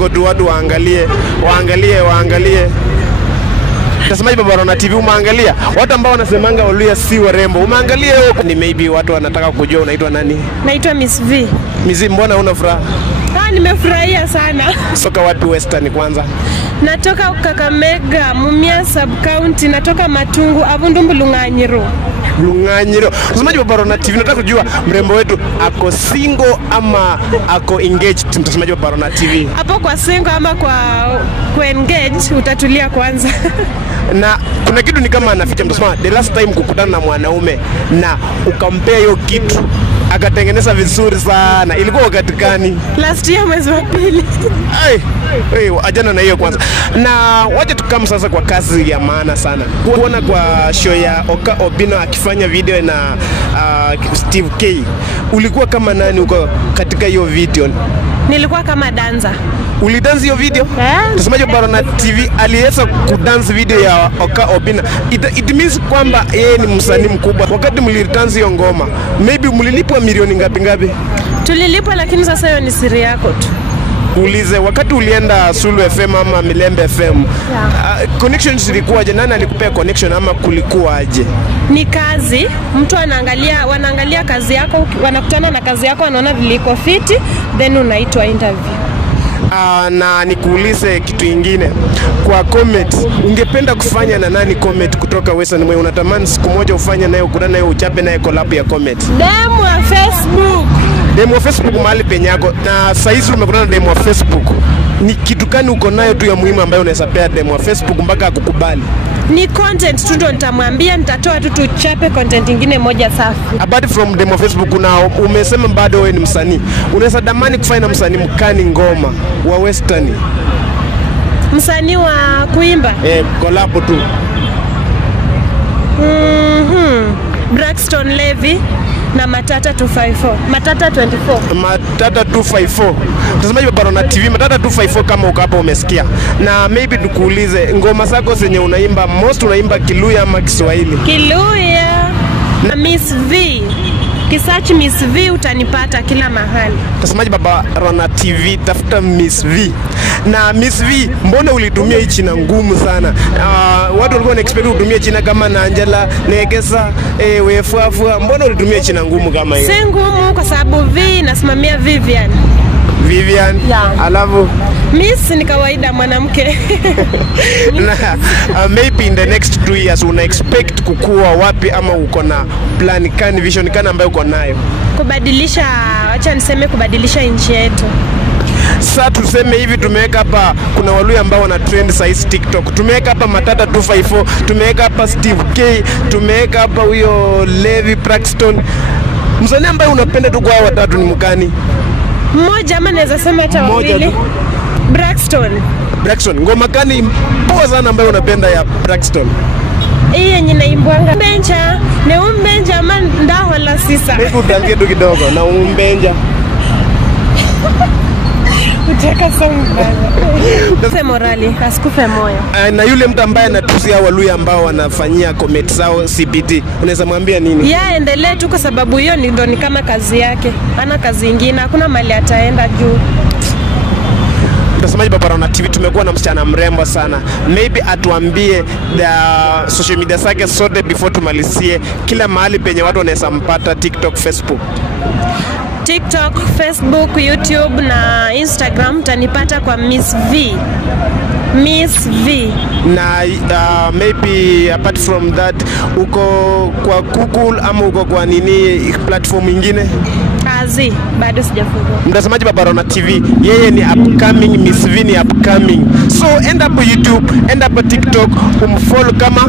kidogo tu watu waangalie. Tasemaje Baba Rona TV, umeangalia watu ambao wanasemanga Waluya si warembo, umeangalia huko? Ni maybe watu wanataka kujua unaitwa nani? Naitwa Miss V. Miss V, mbona una furaha? Nimefurahia sana. Soka wapi Western kwanza? Natoka Kakamega, Mumia sub county, natoka Matungu, Avundumbu Lunganyiro. Tasemaje Baba Rona TV, nataka kujua mrembo wetu ako single ama ako engaged? Mtasemaje Baba Rona TV? Hapo kwa single ama kwa engaged utatulia kwanza. Na kuna kitu ni kama anaficha, mtasema the last time kukutana na mwanaume na ukampea hiyo kitu akatengeneza vizuri sana, ilikuwa wakati gani? Last year mwezi wa pili. Ajana na hiyo kwanza. Na waje tukam sasa kwa kazi ya maana sana. Kuona kwa show ya Oka Obino akifanya video na Steve K. Ulikuwa kama nani uko katika hiyo video? Nilikuwa kama dancer. Ulidance hiyo video? Tasemaje Baba Rona TV aliweza kudance video ya Oka Obina. It means kwamba yeye ni msanii mkubwa. Wakati mlidance hiyo ngoma, maybe mlilipwa milioni ngapi? Tulilipwa, lakini sasa hiyo ni siri yako tu. Ulize wakati ulienda Sulu FM ama Milembe FM, connections zilikuwaje? Nani alikupea connection ama kulikuwaje? Ni kazi, mtu wanaangalia kazi yako, wanakutana na kazi yako, wanaona viliko fiti, then unaitwa interview. Na nikuulize kitu ingine, kwa comment ungependa kufanya na nani comment kutoka Western mwe unatamani siku moja ufanye naye, ukutane naye, uchape naye collab ya comment? Demo wa Facebook. Demo wa Facebook mahali penyako. Na saizi umekutana na demo wa Facebook, ni kitu gani uko nayo tu ya muhimu ambayo unaweza pea demo wa Facebook mpaka akukubali? Ni content tu ndo nitamwambia, nitatoa tu tuchape content nyingine moja safi. Apart from demo Facebook, na umesema bado wewe ni msanii, unaweza damani kufanya na msanii mkani ngoma wa Western? Msanii wa kuimba? Collab tu. Braxton Levy na Matata 254. Matata 24. Matata 254. Mtazamaji wa Baba Rona TV, Matata 254 kama uko hapa umesikia. Na maybe tukuulize ngoma zako zenye unaimba, most unaimba Kiluya ama Kiswahili? Kiluya. Na Miss V. Kisearch Miss V utanipata kila mahali. Mtazamaji Baba Rona TV, tafuta Miss V. Na Miss V, mbona ulitumia hii jina ngumu sana? Watu walikuwa wanaexpect utumie jina kama na Angela, Negesa, Wefuafua. Mbona ulitumia jina ngumu kama hiyo? Si ngumu kwa sababu V inasimamia Vivian. Vivian? Yeah. Alafu Miss ni kawaida mwanamke. Na maybe in the next 2 years una expect kukua wapi ama uko na plan kani, vision kani ambayo uko nayo? Kubadilisha, acha niseme kubadilisha nchi yetu. Sasa tuseme hivi, tumeweka hapa kuna Waluya ambao wana trend size TikTok. Tumeweka hapa Matata 254, tumeweka hapa Steve K, tumeweka hapa huyo Levi Braxton. Msanii ambaye unapenda tu kwa watatu ni mkani? Mmoja ama naweza sema hata wawili. Braxton. Ngoma gani poa sana ambayo unapenda ya Braxton? Hii yenye naimbwanga Umbenja, ne Umbenja man ndaho la sisa. Hebu utangie tu kidogo na Umbenja. Utaka song bana. Morali, asikufe moyo. Na yule mtu ambaye anatusia Waluya ambao wanafanyia comment zao CBT, unaweza mwambia nini? Endelee tu kwa sababu hiyo ndio ni kama kazi yake. Hana kazi nyingine, hakuna mali ataenda juu. Mtazamaji Baba Rona TV, tumekuwa na msichana mrembo sana. Maybe atuambie the social media zake sote before tumalizie, kila mahali penye watu wanaweza mpata, TikTok, Facebook. TikTok, Facebook, YouTube na Instagram tanipata kwa Miss V. Miss V. Na maybe apart from that uko kwa Google ama uko kwa nini platform nyingine? Kazi bado sijafungua. Mtazamaji Baba Rona TV, yeye ni upcoming, Miss V ni upcoming. So end up YouTube, end up TikTok, umfollow kama